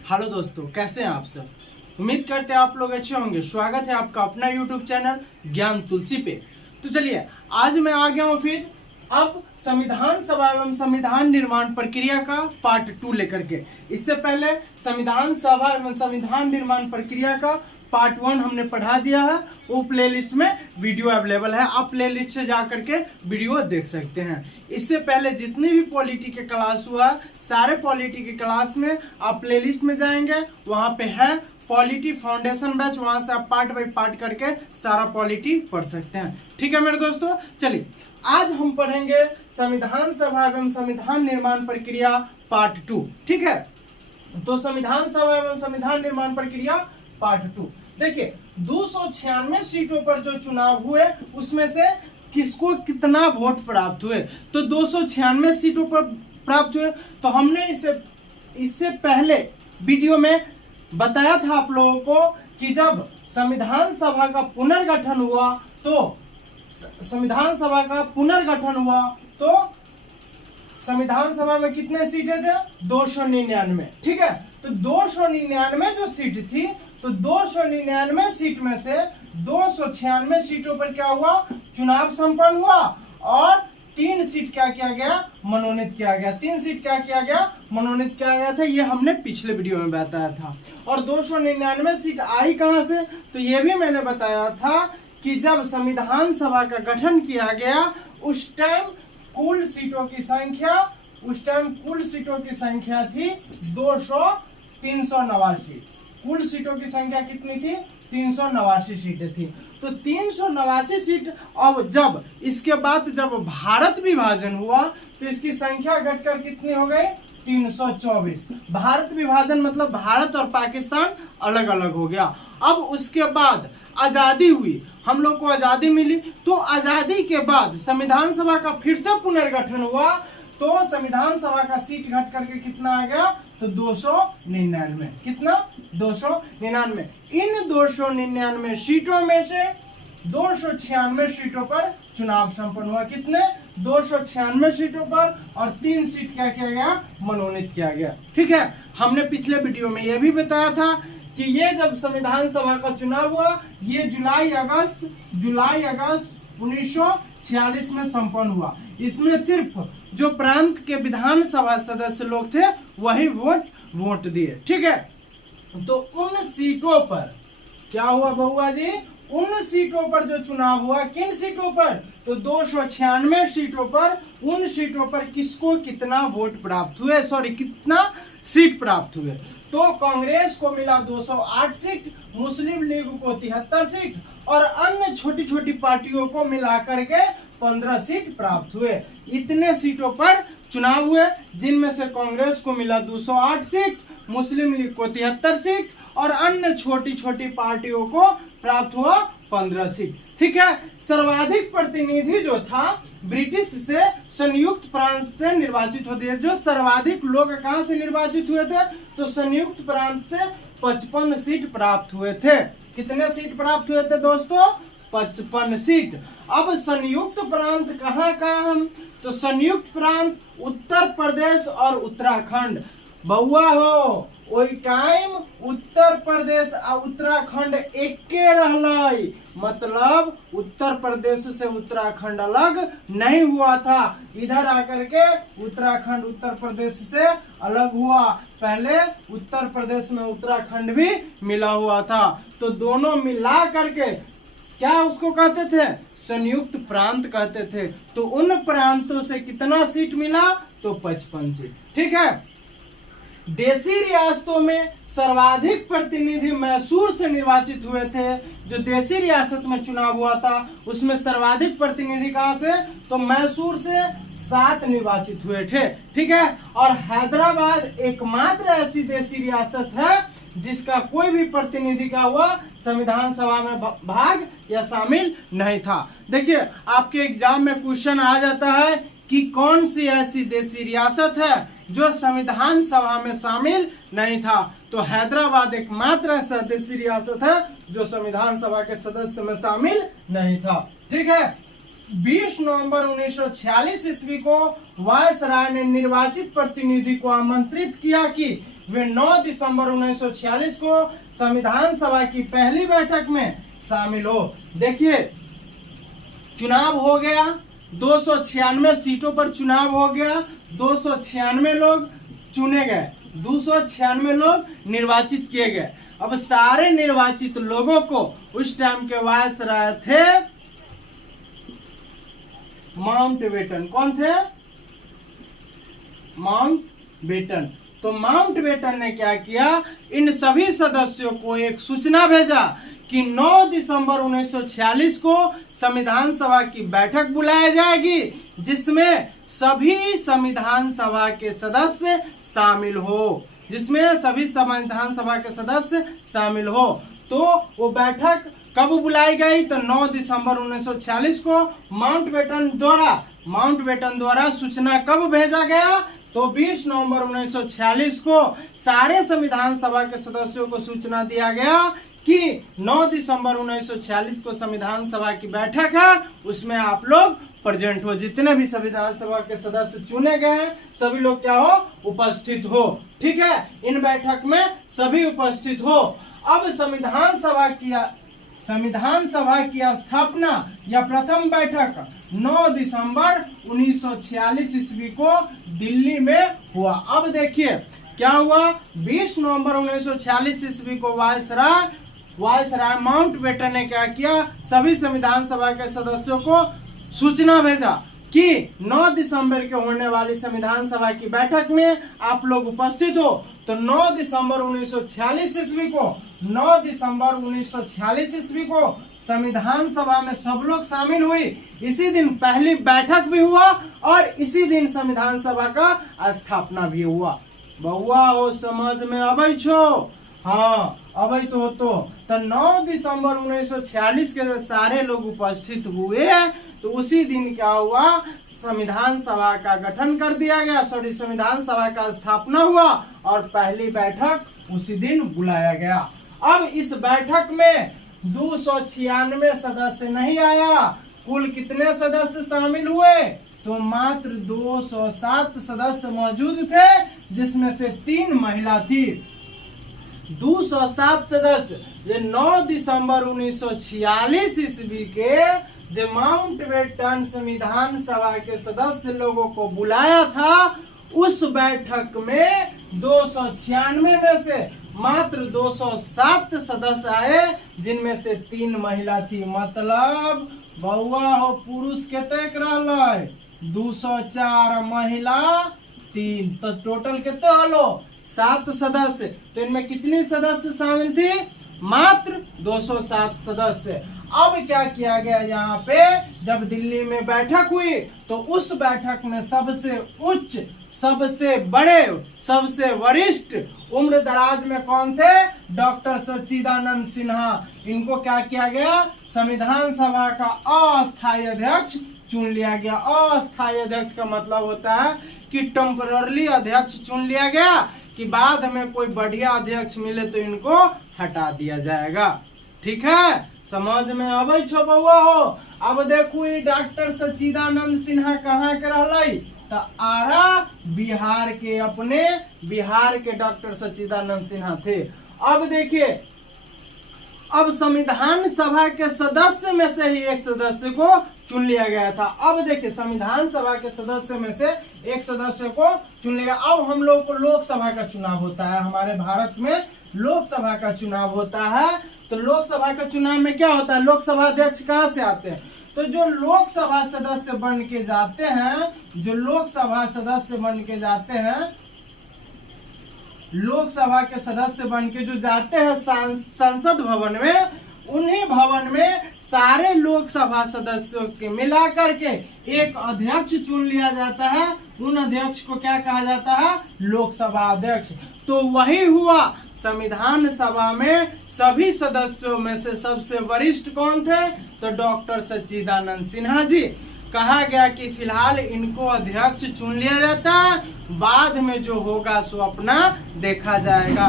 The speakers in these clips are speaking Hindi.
हेलो दोस्तों, कैसे हैं आप सब। उम्मीद करते हैं आप लोग अच्छे होंगे। स्वागत है आपका अपना यूट्यूब चैनल ज्ञान तुलसी पे। तो चलिए, आज मैं आ गया हूँ फिर अब संविधान सभा एवं संविधान निर्माण प्रक्रिया का पार्ट 2 लेकर के। इससे पहले संविधान सभा एवं संविधान निर्माण प्रक्रिया का पार्ट 1 हमने पढ़ा दिया है। वो प्लेलिस्ट में वीडियो अवेलेबल है, आप प्लेलिस्ट से जा करके वीडियो देख सकते हैं। इससे पहले जितनी भी पॉलिटी के क्लास हुआ, सारे पॉलिटी के क्लास में आप प्लेलिस्ट में जाएंगे, वहां पे है पॉलिटी फाउंडेशन बैच, वहां से आप पार्ट बाय पार्ट करके सारा पॉलिटी पढ़ सकते हैं। ठीक है मेरे दोस्तों, चलिए आज हम पढ़ेंगे संविधान सभा एवं संविधान निर्माण प्रक्रिया पार्ट 2। ठीक है, तो संविधान सभा एवं संविधान निर्माण प्रक्रिया पार्ट 2। देखिए 296 सीटों पर जो चुनाव हुए उसमें से किसको कितना वोट प्राप्त हुए, तो 296 सीटों पर प्राप्त हुए। तो हमने इससे पहले वीडियो में बताया था आप लोगों को कि जब संविधान सभा का पुनर्गठन हुआ तो संविधान सभा में कितने सीटें थे, 299। ठीक है, तो 299 जो सीट थी, तो 299 सीट में से 296 सीटों पर क्या हुआ, चुनाव संपन्न हुआ और 3 सीट क्या किया गया, मनोनीत किया गया। 3 सीट क्या किया गया, मनोनीत किया गया था। ये हमने पिछले वीडियो में बताया था। और 299 सीट आई कहां से, तो ये भी मैंने बताया था कि जब संविधान सभा का गठन किया गया उस टाइम कुल सीटों की संख्या थी 389। कुल सीटों की संख्या कितनी थी, 389 सीटें थी। तो 389 सीट। अब जब इसके बाद जब भारत विभाजन हुआ तो इसकी संख्या घटकर कितनी हो गई, 324। भारत विभाजन मतलब भारत और पाकिस्तान अलग अलग हो गया। अब उसके बाद आजादी हुई, हम लोग को आजादी मिली, तो आजादी के बाद संविधान सभा का फिर से पुनर्गठन हुआ तो संविधान सभा का सीट घट करके कितना आ गया, तो 299। कितना, 299। इन 299 सीटों में से 296 सीटों पर चुनाव संपन्न हुआ। कितने, 296 सीटों पर, और 3 सीट क्या किया गया, मनोनीत किया गया। ठीक है, हमने पिछले वीडियो में यह भी बताया था कि ये जब संविधान सभा का चुनाव हुआ, ये जुलाई अगस्त 1946 में संपन्न हुआ। इसमें सिर्फ जो प्रांत के विधानसभा सदस्य लोग थे वही वोट दिए। ठीक है, तो उन सीटों पर क्या हुआ बहुआ जी, उन सीटों पर जो चुनाव हुआ, किन सीटों पर, तो 296 सीटों पर, उन सीटों पर किसको कितना वोट प्राप्त हुए, कितना सीट प्राप्त हुए। तो कांग्रेस को मिला 208 सीट, मुस्लिम लीग को 73 सीट और अन्य छोटी छोटी पार्टियों को मिलाकर के 15 सीट प्राप्त हुए। इतने सीटों पर चुनाव हुए जिनमें से कांग्रेस को मिला 208 सीट, मुस्लिम लीग को 73 सीट और अन्य छोटी छोटी पार्टियों को प्राप्त हुआ 15 सीट। ठीक है, सर्वाधिक प्रतिनिधि जो था ब्रिटिश से संयुक्त प्रांत से निर्वाचित होते हैं। जो सर्वाधिक लोग कहां से निर्वाचित हुए थे, तो संयुक्त प्रांत से 55 सीट प्राप्त हुए थे। कितने सीट प्राप्त हुए थे दोस्तों, 55 सीट। अब संयुक्त प्रांत कहाँ का हम, तो संयुक्त प्रांत उत्तर प्रदेश और उत्तराखंड। बउआ हो, ओई टाइम उत्तर प्रदेश और उत्तराखंड एके रहलाई, मतलब उत्तर प्रदेश से उत्तराखंड अलग नहीं हुआ था। इधर आकर के उत्तराखंड उत्तर प्रदेश से अलग हुआ। पहले उत्तर प्रदेश में उत्तराखंड भी मिला हुआ था, तो दोनों मिला करके क्या उसको कहते थे, संयुक्त प्रांत कहते थे। तो उन प्रांतों से कितना सीट मिला, तो 55 सीट। ठीक है, देशी रियासतों में सर्वाधिक प्रतिनिधि मैसूर से निर्वाचित हुए थे। जो देशी रियासत में चुनाव हुआ था उसमें सर्वाधिक प्रतिनिधि कहां से, तो मैसूर से 7 निर्वाचित हुए थे। ठीक है, और हैदराबाद एकमात्र ऐसी देशी रियासत है जिसका कोई भी प्रतिनिधि का हुआ संविधान सभा में भाग या शामिल नहीं था। देखिए आपके एग्जाम में क्वेश्चन आ जाता है कि कौन सी ऐसी देशी रियासत है जो संविधान सभा में शामिल नहीं था, तो हैदराबाद एकमात्र ऐसा देशी रियासत है जो संविधान सभा के सदस्य में शामिल नहीं था। ठीक है, 20 नवंबर 1946 ईस्वी को वायसराय ने निर्वाचित प्रतिनिधि को आमंत्रित किया कि वे 9 दिसंबर 1946 को संविधान सभा की पहली बैठक में शामिल हो। देखिए, चुनाव हो गया, 296 सीटों पर चुनाव हो गया, 296 लोग चुने गए, 296 लोग निर्वाचित किए गए। अब सारे निर्वाचित लोगों को उस टाइम के वायसराय थे माउंटबेटन। कौन थे? माउंटबेटन। तो माउंटबेटन ने क्या किया, इन सभी सदस्यों को एक सूचना भेजा कि 9 दिसंबर 1946 को संविधान सभा की बैठक बुलाई जाएगी, जिसमें सभी संविधान सभा के सदस्य शामिल हो, जिसमें सभी संविधान सभा के सदस्य शामिल हो। तो वो बैठक कब बुलाई गई? तो 9 दिसंबर 1946 को माउंटबेटन द्वारा सूचना कब भेजा गया? तो 20 नवंबर 1946 को सारे संविधान सभा के सदस्यों को सूचना दिया गया कि 9 दिसंबर 1946 को संविधान सभा की बैठक है, उसमें आप लोग प्रेजेंट हो। जितने भी संविधान सभा के सदस्य चुने गए हैं सभी लोग क्या हो? उपस्थित हो। ठीक है, इन बैठक में सभी उपस्थित हो। अब संविधान सभा की स्थापना या प्रथम बैठक 9 दिसंबर 1946 ईस्वी को दिल्ली में हुआ। अब देखिए क्या हुआ, 20 नवंबर 1946 ईस्वी को वायसराय माउंटबेटन ने क्या किया, सभी संविधान सभा के सदस्यों को सूचना भेजा कि 9 दिसंबर के होने वाली संविधान सभा की बैठक में आप लोग उपस्थित हो। तो 9 दिसंबर 1946 ईस्वी को संविधान सभा में सब लोग शामिल हुई। इसी दिन पहली बैठक भी हुआ और इसी दिन संविधान सभा का स्थापना भी हुआ। बउआ हो समझ में अबै छो? हाँ अबै तो 9 दिसंबर 1946 के सारे लोग उपस्थित हुए, तो उसी दिन क्या हुआ, संविधान सभा का गठन कर दिया गया, संविधान सभा का स्थापना हुआ और पहली बैठक उसी दिन बुलाया गया। अब इस बैठक में 296 सदस्य नहीं आया, कुल कितने सदस्य शामिल हुए? तो मात्र 207 सदस्य मौजूद थे, जिसमें से 3 महिला थी। 207 सदस्य ये 9 दिसंबर 1946 ईस्वी के जो माउंटबेटन संविधान सभा के सदस्य लोगों को बुलाया था, उस बैठक में 296 में से मात्र 207 सदस्य आए, जिनमें से 3 महिला थी। मतलब बउआ हो पुरुष केतेक रहलै? 204, महिला 3, तो टोटल कितने हलो? 7 सदस्य। तो इनमें कितनी सदस्य शामिल थी? मात्र 207 सदस्य। अब क्या किया गया, यहाँ पे जब दिल्ली में बैठक हुई तो उस बैठक में सबसे उच्च, सबसे बड़े, सबसे वरिष्ठ उम्र दराज में कौन थे? डॉक्टर सच्चिदानंद सिन्हा। इनको क्या किया गया, संविधान सभा का अस्थायी अध्यक्ष चुन लिया गया। अस्थायी अध्यक्ष का मतलब होता है कि टेम्पररी अध्यक्ष चुन लिया गया, कि बाद में कोई बढ़िया अध्यक्ष मिले तो इनको हटा दिया जाएगा। ठीक है, समझ में अबै छो बउआ हो? अब देखू डॉक्टर सच्चिदानंद सिन्हा कहाँ के रहलै? तो आरा बिहार के, अपने बिहार के डॉक्टर सच्चिदानंद सिन्हा थे। अब देखिए, अब संविधान सभा के सदस्य में से ही एक सदस्य को चुन लिया गया था। अब देखिए, संविधान सभा के सदस्य में से एक सदस्य को चुन लिया। अब हम लोग को लोकसभा का चुनाव होता है, हमारे भारत में लोकसभा का चुनाव होता है। तो लोकसभा के चुनाव में क्या होता है, लोकसभा अध्यक्ष कहाँ से आते हैं? तो जो लोकसभा सदस्य बन के जाते हैं, जो लोकसभा सदस्य बन के जाते हैं, लोकसभा के सदस्य बन के जो जाते हैं संसद भवन में, उन्हीं भवन में सारे लोकसभा सदस्यों के मिला करके एक अध्यक्ष चुन लिया जाता है। उन अध्यक्ष को क्या कहा जाता है? लोकसभा अध्यक्ष। तो वही हुआ, संविधान सभा में सभी सदस्यों में से सबसे वरिष्ठ कौन थे? तो डॉक्टर सच्चिदानंद सिन्हा जी। कहा गया कि फिलहाल इनको अध्यक्ष चुन लिया जाता है, बाद में जो होगा सो अपना देखा जाएगा।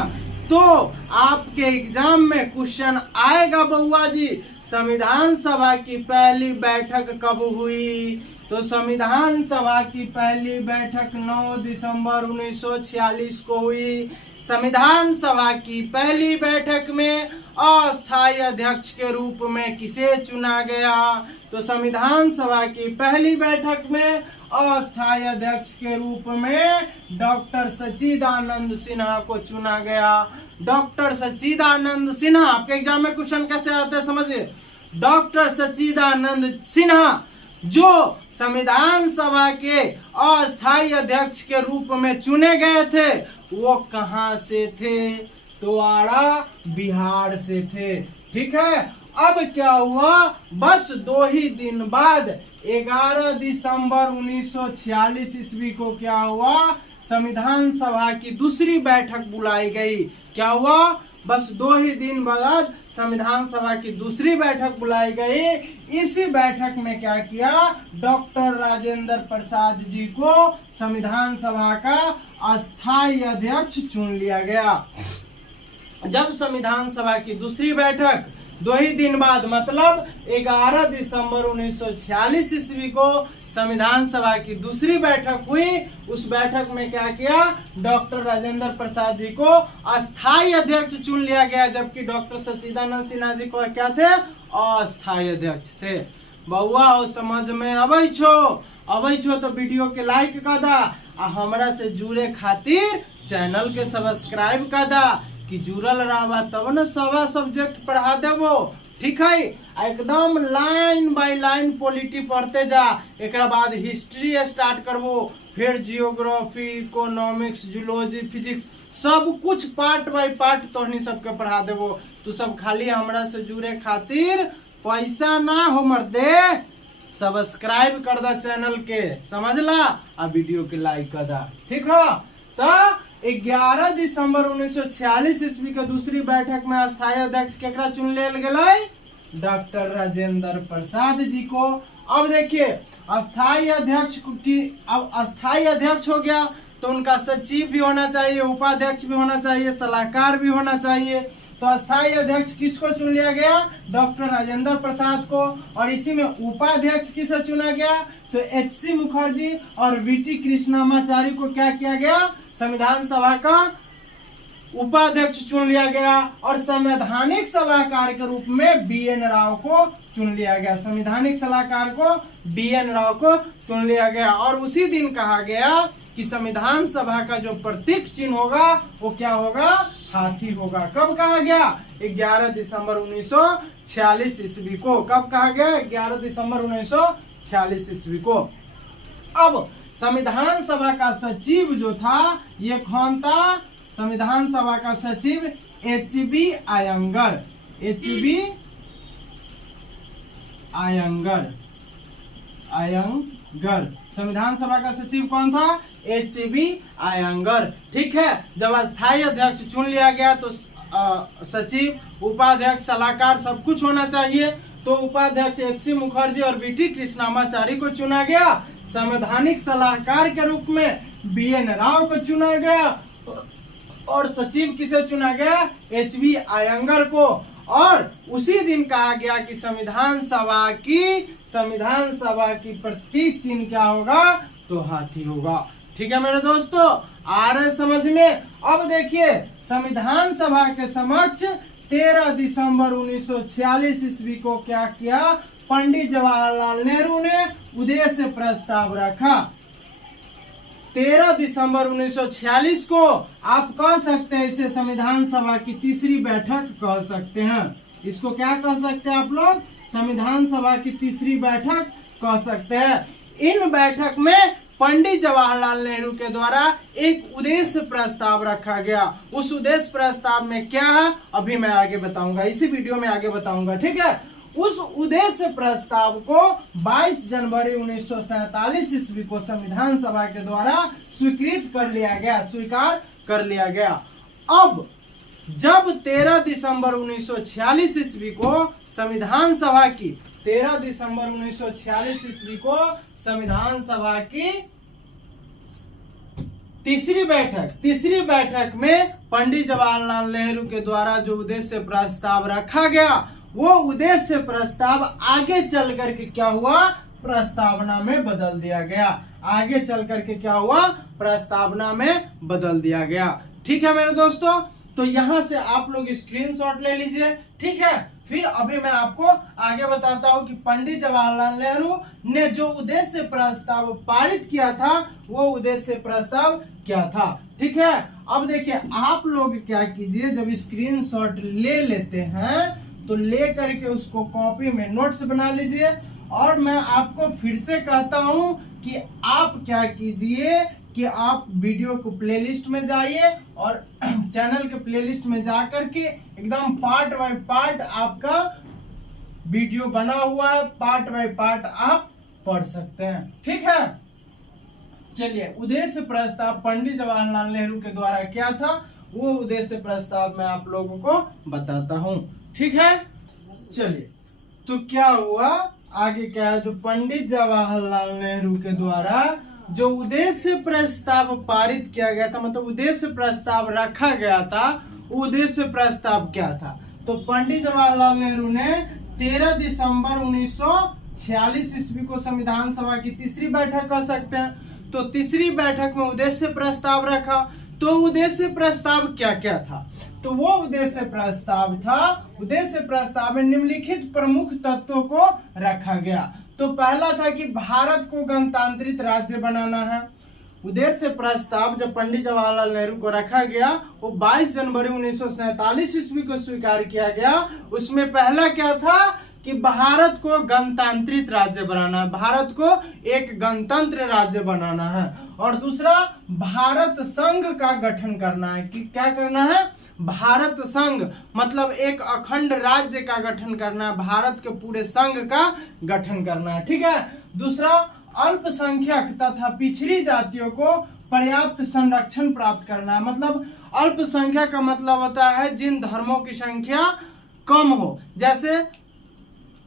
तो आपके एग्जाम में क्वेश्चन आएगा बउआ जी, संविधान सभा की पहली बैठक कब हुई? तो संविधान सभा की पहली बैठक 9 दिसंबर 1946 को हुई। संविधान सभा की पहली बैठक में अस्थायी अध्यक्ष के रूप में किसे चुना गया? तो संविधान सभा की पहली बैठक में अस्थायी अध्यक्ष के रूप में डॉक्टर सच्चिदानंद सिन्हा को चुना गया। डॉक्टर सच्चिदानंद सिन्हा, आपके एग्जाम में क्वेश्चन कैसे आते हैं समझिए। डॉक्टर सच्चिदानंद सिन्हा जो संविधान सभा के अस्थायी अध्यक्ष के रूप में चुने गए थे, वो कहां से थे? तो आरा बिहार से थे। ठीक है, अब क्या हुआ, बस 2 ही दिन बाद 11 दिसंबर 1946 ईस्वी को क्या हुआ, संविधान सभा की दूसरी बैठक बुलाई गई। क्या हुआ, बस 2 ही दिन बाद संविधान सभा की दूसरी बैठक बुलाई गई। इसी बैठक में क्या किया, डॉक्टर राजेंद्र प्रसाद जी को संविधान सभा का अस्थायी अध्यक्ष चुन लिया गया। जब संविधान सभा की दूसरी बैठक 2 ही दिन बाद मतलब 11 दिसंबर 1946 ईस्वी को संविधान सभा की दूसरी बैठक हुई, उस बैठक में क्या किया, डॉक्टर राजेंद्र प्रसाद जी को अस्थायी अध्यक्ष चुन लिया गया, जबकि डॉक्टर सच्चिदानंद सिन्हा जी को क्या थे, अस्थायी अध्यक्ष थे। बउआ हो समझ में अबै छो तो वीडियो के लाइक कर दा, आ हमरा से जुड़े खातिर चैनल के सब्सक्राइब कर दा, कि जुड़ल रहबा तब न सभा सब्जेक्ट पढ़ा देबो। ठीक है, एकदम लाइन बाय लाइन पॉलिटी पढ़ते जा, एक बाद हिस्ट्री स्टार्ट करबो, फिर जियोग्राफी, इकोनॉमिक्स, जूलॉजी, फिजिक्स, सब कुछ पार्ट बाय पार्ट तोहनी सबके पढ़ा देबो। तू सब खाली हमरा से जुड़े खातिर पैसा ना हो मर्दे, सब्सक्राइब कर दा चैनल के, समझला, आ वीडियो के लाइक कर दा। ठीक है, तो 11 दिसंबर 1946 ईस्वी के दूसरी बैठक में अस्थायी अध्यक्ष केकरा चुन लेल गेलै, डॉक्टर राजेंद्र प्रसाद जी को। अब देखिए अस्थायी अध्यक्ष की, अब अस्थायी अध्यक्ष हो गया तो उनका सचिव भी होना चाहिए, उपाध्यक्ष भी होना चाहिए, सलाहकार भी होना चाहिए। तो अस्थायी अध्यक्ष किसको चुन लिया गया, डॉक्टर राजेंद्र प्रसाद को। और इसी में उपाध्यक्ष किसे चुना गया, तो HC मुखर्जी और VT कृष्णामाचारी को क्या किया गया, संविधान सभा का उपाध्यक्ष चुन लिया गया। और संवैधानिक सलाहकार के रूप में BN राव को चुन लिया गया, संवैधानिक सलाहकार को BN राव को चुन लिया गया। और उसी दिन कहा गया कि संविधान सभा का जो प्रतीक चिन्ह होगा वो क्या होगा, हाथी होगा। कब कहा गया, 11 दिसंबर 1946 ईस्वी को। कब कहा गया, 11 दिसंबर 1946 ईस्वी को। अब संविधान सभा का सचिव जो था, ये कौन था, संविधान सभा का सचिव HB आयंगर। HB आयंगर संविधान सभा का सचिव कौन था, HB आयंगर। ठीक है, जब अस्थायी अध्यक्ष चुन लिया गया तो सचिव, उपाध्यक्ष, सलाहकार सब कुछ होना चाहिए। तो उपाध्यक्ष HC मुखर्जी और VT कृष्णामाचारी को चुना गया। संवैधानिक सलाहकार के रूप में BN राव को चुना गया। और सचिव किसे चुना गया, HB आयंगर को। और उसी दिन कहा गया कि संविधान सभा की प्रतीक चिन्ह क्या होगा, तो हाथी होगा। ठीक है मेरे दोस्तों, आ रहे समझ में। अब देखिए संविधान सभा के समक्ष 13 दिसंबर 1946 ईस्वी को क्या किया, पंडित जवाहरलाल नेहरू ने उद्देश्य प्रस्ताव रखा। 13 दिसंबर 1946 को आप कह सकते हैं, इसे संविधान सभा की तीसरी बैठक कह सकते हैं। इसको क्या कह सकते हैं आप लोग, संविधान सभा की तीसरी बैठक कह सकते हैं। इन बैठक में पंडित जवाहरलाल नेहरू के द्वारा एक उद्देश्य प्रस्ताव रखा गया। उस उद्देश्य प्रस्ताव में क्या है अभी मैं आगे बताऊंगा, इसी वीडियो में आगे बताऊंगा। ठीक है, उस उद्देश्य प्रस्ताव को 22 जनवरी 1947 ईस्वी को संविधान सभा के द्वारा स्वीकृत कर लिया गया, स्वीकार कर लिया गया। अब जब 13 दिसंबर 1946 ईस्वी को संविधान सभा की 13 दिसंबर 1946 ईस्वी को संविधान सभा की तीसरी बैठक में पंडित जवाहरलाल नेहरू के द्वारा जो उद्देश्य प्रस्ताव रखा गया, वो उद्देश्य प्रस्ताव आगे चल करके क्या हुआ, प्रस्तावना में बदल दिया गया। आगे चल करके क्या हुआ, प्रस्तावना में बदल दिया गया। ठीक है मेरे दोस्तों, तो यहां से आप लोग स्क्रीनशॉट ले लीजिए। ठीक है, फिर अभी मैं आपको आगे बताता हूं कि पंडित जवाहरलाल नेहरू ने जो उद्देश्य प्रस्ताव पारित किया था वो उद्देश्य प्रस्ताव क्या था। ठीक है, अब देखिए आप लोग क्या कीजिए, जब स्क्रीनशॉट ले लेते हैं तो ले करके उसको कॉपी में नोट्स बना लीजिए। और मैं आपको फिर से कहता हूं कि आप क्या कीजिए कि आप वीडियो को प्लेलिस्ट में जाइए और चैनल के प्लेलिस्ट में जा करके एकदम पार्ट बाय पार्ट आपका वीडियो बना हुआ है, पार्ट बाय पार्ट आप पढ़ सकते हैं। ठीक है, चलिए उद्देश्य प्रस्ताव पंडित जवाहरलाल नेहरू के द्वारा क्या था वो उद्देश्य प्रस्ताव मैं आप लोगों को बताता हूं। ठीक है, चलिए तो क्या हुआ आगे क्या है, जो पंडित जवाहरलाल नेहरू के द्वारा जो उद्देश्य प्रस्ताव पारित किया गया था, मतलब उद्देश्य प्रस्ताव रखा गया था, उद्देश्य प्रस्ताव क्या था। तो पंडित जवाहरलाल नेहरू ने 13 दिसंबर 1946 ईस्वी को संविधान सभा की तीसरी बैठक कर सकते हैं। तो तीसरी बैठक में उद्देश्य प्रस्ताव रखा। तो उद्देश्य प्रस्ताव क्या क्या था, तो वो उद्देश्य प्रस्ताव था, उद्देश्य प्रस्ताव में निम्नलिखित प्रमुख तत्वों को रखा गया। तो पहला था कि भारत को गणतांत्रिक राज्य बनाना है। उद्देश्य प्रस्ताव जब पंडित जवाहरलाल नेहरू को रखा गया वो 22 जनवरी 1947 ईस्वी को स्वीकार किया गया। उसमें पहला क्या था कि भारत को गणतांत्रिक राज्य बनाना है, भारत को एक गणतंत्र राज्य बनाना है। और दूसरा भारत संघ का गठन करना है, कि क्या करना है, भारत संघ मतलब एक अखंड राज्य का गठन करना है, भारत के पूरे संघ का गठन करना है। ठीक है, दूसरा अल्पसंख्यक तथा पिछड़ी जातियों को पर्याप्त संरक्षण प्राप्त करना है। मतलब अल्पसंख्यक का मतलब होता है जिन धर्मों की संख्या कम हो, जैसे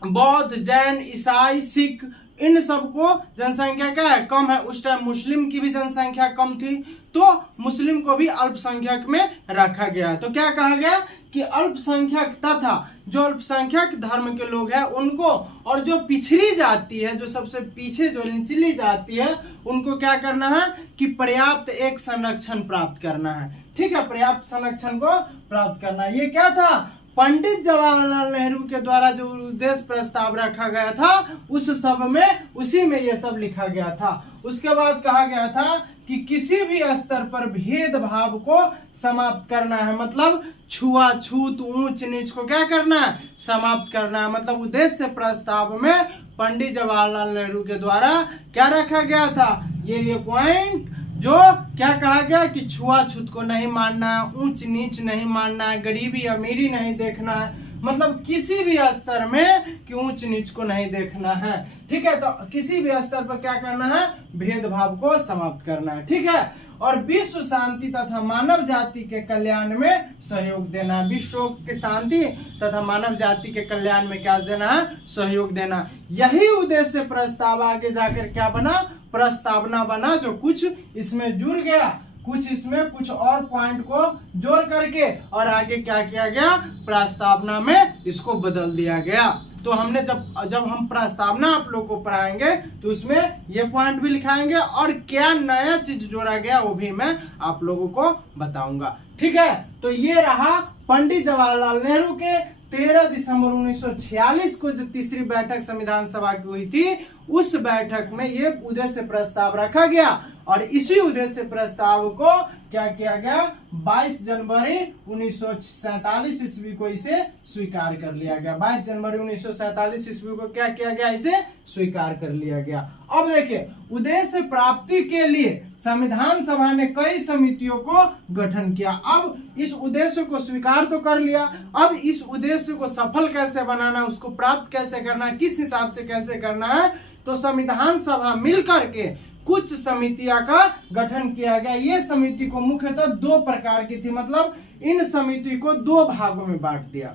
बौद्ध, जैन, ईसाई, सिख, इन सबको जनसंख्या क्या है, कम है। उस टाइम मुस्लिम की भी जनसंख्या कम थी, तो मुस्लिम को भी अल्पसंख्यक में रखा गया। तो क्या कहा गया कि अल्पसंख्यक तथा जो अल्पसंख्यक धर्म के लोग हैं उनको, और जो पिछड़ी जाति है, जो सबसे पीछे जो निचली जाति है, उनको क्या करना है कि पर्याप्त एक संरक्षण प्राप्त करना है। ठीक है, पर्याप्त संरक्षण को प्राप्त करना है। ये क्या था, पंडित जवाहरलाल नेहरू के द्वारा जो उद्देश्य प्रस्ताव रखा गया था उस सब में, उसी में ये सब लिखा गया था। उसके बाद कहा गया था कि किसी भी स्तर पर भेदभाव को समाप्त करना है, मतलब छुआछूत, ऊंच नीच को क्या करना है, समाप्त करना है। मतलब उद्देश्य प्रस्ताव में पंडित जवाहरलाल नेहरू के द्वारा क्या रखा गया था, ये पॉइंट जो क्या कहा गया कि छुआछूत को नहीं मानना है, ऊंच नीच नहीं मानना है, गरीबी अमीरी नहीं देखना है, मतलब किसी भी स्तर में कि ऊंच नीच को नहीं देखना है। ठीक है, तो किसी भी स्तर पर क्या करना है, भेदभाव को समाप्त करना है। ठीक है, और विश्व शांति तथा मानव जाति के कल्याण में सहयोग देना, विश्व के शांति तथा मानव जाति के कल्याण में क्या देना है, सहयोग देना। यही उद्देश्य प्रस्ताव आगे जाकर क्या बना, प्रस्तावना बना, जो कुछ इसमें जुड़ गया, कुछ इसमें कुछ और पॉइंट को जोड़ करके और आगे क्या किया गया, प्रस्तावना में इसको बदल दिया गया। तो हमने जब हम प्रस्तावना आप लोग को पढ़ाएंगे तो उसमें ये पॉइंट भी लिखाएंगे और क्या नया चीज जोड़ा गया वो भी मैं आप लोगों को बताऊंगा। ठीक है, तो ये रहा पंडित जवाहरलाल नेहरू के 13 दिसंबर 1946 को जो तीसरी बैठक संविधान सभा की हुई थी, उस बैठक में ये उद्देश्य प्रस्ताव रखा गया और इसी उद्देश्य प्रस्ताव को क्या किया गया, 22 जनवरी 1947 ईस्वी को इसे स्वीकार कर लिया गया। 22 जनवरी 1947 ईस्वी को क्या किया गया, इसे स्वीकार कर लिया गया। अब देखिए, उद्देश्य प्राप्ति के लिए संविधान सभा ने कई समितियों को गठन किया। अब इस उद्देश्य को स्वीकार तो कर लिया, अब इस उद्देश्य को सफल कैसे बनाना, उसको प्राप्त कैसे करना, किस हिसाब से कैसे करना है, तो संविधान सभा मिलकर के कुछ समितियां का गठन किया गया। ये समिति को मुख्यतः दो प्रकार की थी, मतलब इन समिति को दो भागों में बांट दिया।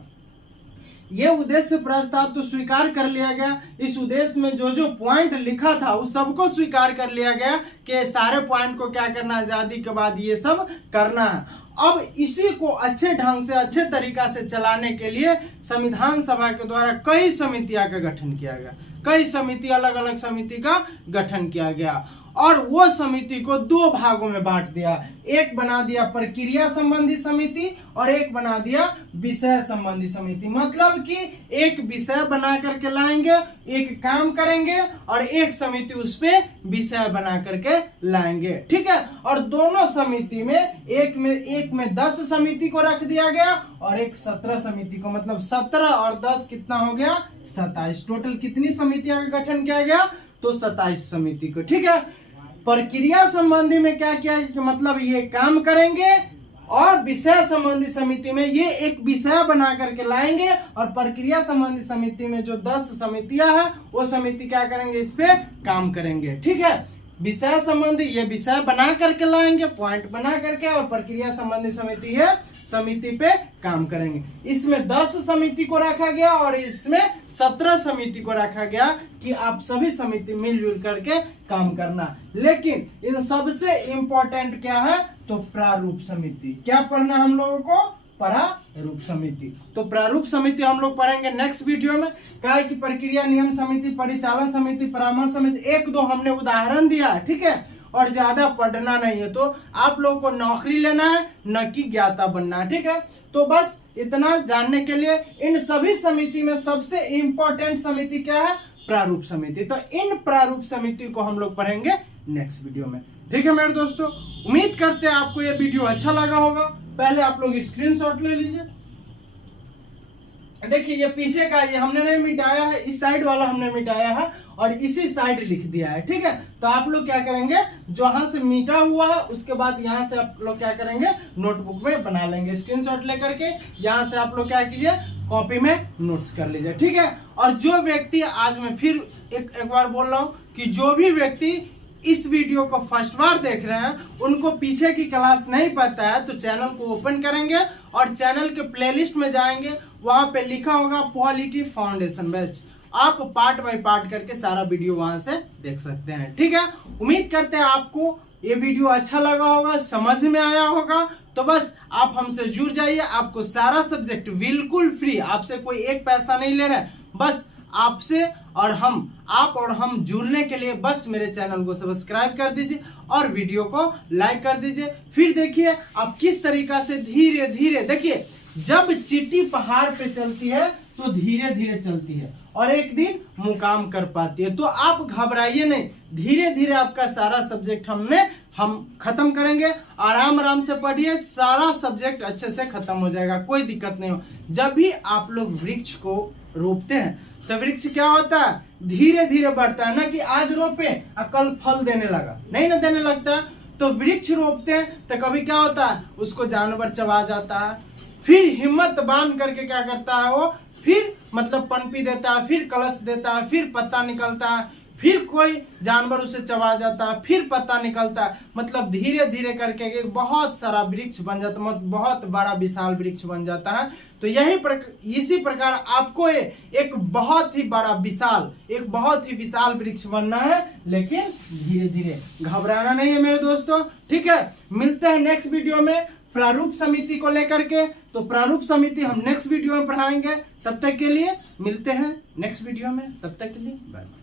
ये उद्देश्य प्रस्ताव तो स्वीकार कर लिया गया, इस उद्देश्य में जो जो पॉइंट लिखा था उस सबको स्वीकार कर लिया गया कि सारे पॉइंट को क्या करना, आजादी के बाद ये सब करना है। अब इसी को अच्छे ढंग से, अच्छे तरीका से चलाने के लिए संविधान सभा के द्वारा कई समितियां का गठन किया गया, कई समिति, अलग अलग समिति का गठन किया गया। और वो समिति को दो भागों में बांट दिया। एक बना दिया प्रक्रिया संबंधी समिति और एक बना दिया विषय संबंधी समिति। मतलब कि एक विषय बना करके लाएंगे, एक काम करेंगे और एक समिति उस पे विषय बना करके लाएंगे, ठीक है। और दोनों समिति में एक में 10 समिति को रख दिया गया और एक 17 समिति को, मतलब 17 और 10 कितना हो गया 27। टोटल कितनी समितियां का गठन किया गया तो 27 समिति को, ठीक है। प्रक्रिया संबंधी में क्या किया कि मतलब ये काम करेंगे और विषय संबंधी समिति में ये एक विषय बना करके लाएंगे और प्रक्रिया संबंधी समिति में जो 10 समितियां हैं वो समिति क्या करेंगे इस पे काम करेंगे, ठीक है। विषय संबंधी ये विषय बना करके लाएंगे पॉइंट बना करके और प्रक्रिया संबंधी समिति है समिति पे काम करेंगे। इसमें 10 समिति को रखा गया और इसमें 17 समिति को रखा गया कि आप सभी समिति मिलजुल करके काम करना। लेकिन इन सबसे इंपॉर्टेंट क्या है तो प्रारूप समिति। क्या पढ़ना हम लोगों को प्रारूप समिति। तो प्रारूप समिति हम लोग पढ़ेंगे नेक्स्ट वीडियो में। क्या है कि प्रक्रिया नियम समिति, परिचालन समिति, परामर्श समिति, 1-2 हमने उदाहरण दिया है, ठीक है। और ज्यादा पढ़ना नहीं है, तो आप लोगों को नौकरी लेना है न कि ज्ञाता बनना है, ठीक है। तो बस इतना जानने के लिए इन सभी समिति में सबसे इंपॉर्टेंट समिति क्या है प्रारूप समिति। तो इन प्रारूप समिति को हम लोग पढ़ेंगे नेक्स्ट वीडियो में, ठीक है मेरे दोस्तों। उम्मीद करते हैं आपको ये वीडियो अच्छा लगा होगा। पहले आप लोग स्क्रीनशॉट ले लीजिए। देखिए ये पीछे का ये हमने नहीं मिटाया है, इस साइड वाला हमने मिटाया है और इसी साइड लिख दिया है, ठीक है। तो आप लोग क्या करेंगे जहां से मीटा हुआ है उसके बाद यहाँ से आप लोग क्या करेंगे नोटबुक में बना लेंगे स्क्रीनशॉट लेकर के। यहाँ से आप लोग क्या कीजिए कॉपी में नोट्स कर लीजिए, ठीक है। और जो व्यक्ति आज मैं फिर एक बार बोल रहा हूँ कि जो भी व्यक्ति इस वीडियो को फर्स्ट बार देख रहे हैं उनको पीछे की क्लास नहीं पता है तो चैनल को ओपन करेंगे और चैनल के प्लेलिस्ट में जाएंगे, वहां पे लिखा होगा पॉलिटी फाउंडेशन बैच। आप पार्ट बाय पार्ट करके सारा वीडियो वहां से देख सकते हैं, ठीक है। उम्मीद करते हैं आपको ये वीडियो अच्छा लगा होगा, समझ में आया होगा। तो बस आप हमसे जुड़ जाइए, आपको सारा सब्जेक्ट बिल्कुल फ्री, आपसे कोई एक पैसा नहीं ले रहा है। बस आपसे और आप और हम जुड़ने के लिए बस मेरे चैनल को सब्सक्राइब कर दीजिए और वीडियो को लाइक कर दीजिए। फिर देखिए आप किस तरीका से धीरे धीरे, देखिए जब चींटी पहाड़ पे चलती है तो धीरे धीरे चलती है और एक दिन मुकाम कर पाती है। तो आप घबराइए नहीं, धीरे धीरे आपका सारा सब्जेक्ट हम खत्म करेंगे। आराम से पढ़िए, सारा सब्जेक्ट अच्छे से खत्म हो जाएगा, कोई दिक्कत नहीं हो। जब भी आप लोग वृक्ष को रोपते हैं तो वृक्ष क्या होता है धीरे धीरे बढ़ता है, ना कि आज रोपे और कल फल देने लगा, नहीं ना देने लगता है। तो वृक्ष रोपते हैं तो कभी क्या होता है उसको जानवर चबा जाता है, फिर हिम्मत बांध करके क्या करता है वो फिर मतलब पनपी देता है, फिर कलश देता है, फिर पत्ता निकलता है, फिर कोई जानवर उसे चबा जाता है, फिर पत्ता निकलता है। मतलब धीरे धीरे करके एक बहुत सारा वृक्ष बन जाता है, बहुत बड़ा विशाल वृक्ष बन जाता है। तो इसी प्रकार आपको एक बहुत ही विशाल वृक्ष बनना है, लेकिन धीरे धीरे, घबराना नहीं है मेरे दोस्तों, ठीक है। मिलते हैं नेक्स्ट वीडियो में प्रारूप समिति को लेकर के। तो प्रारूप समिति हम नेक्स्ट वीडियो में पढ़ाएंगे। तब तक के लिए मिलते हैं नेक्स्ट वीडियो में, तब तक के लिए बाय बाय।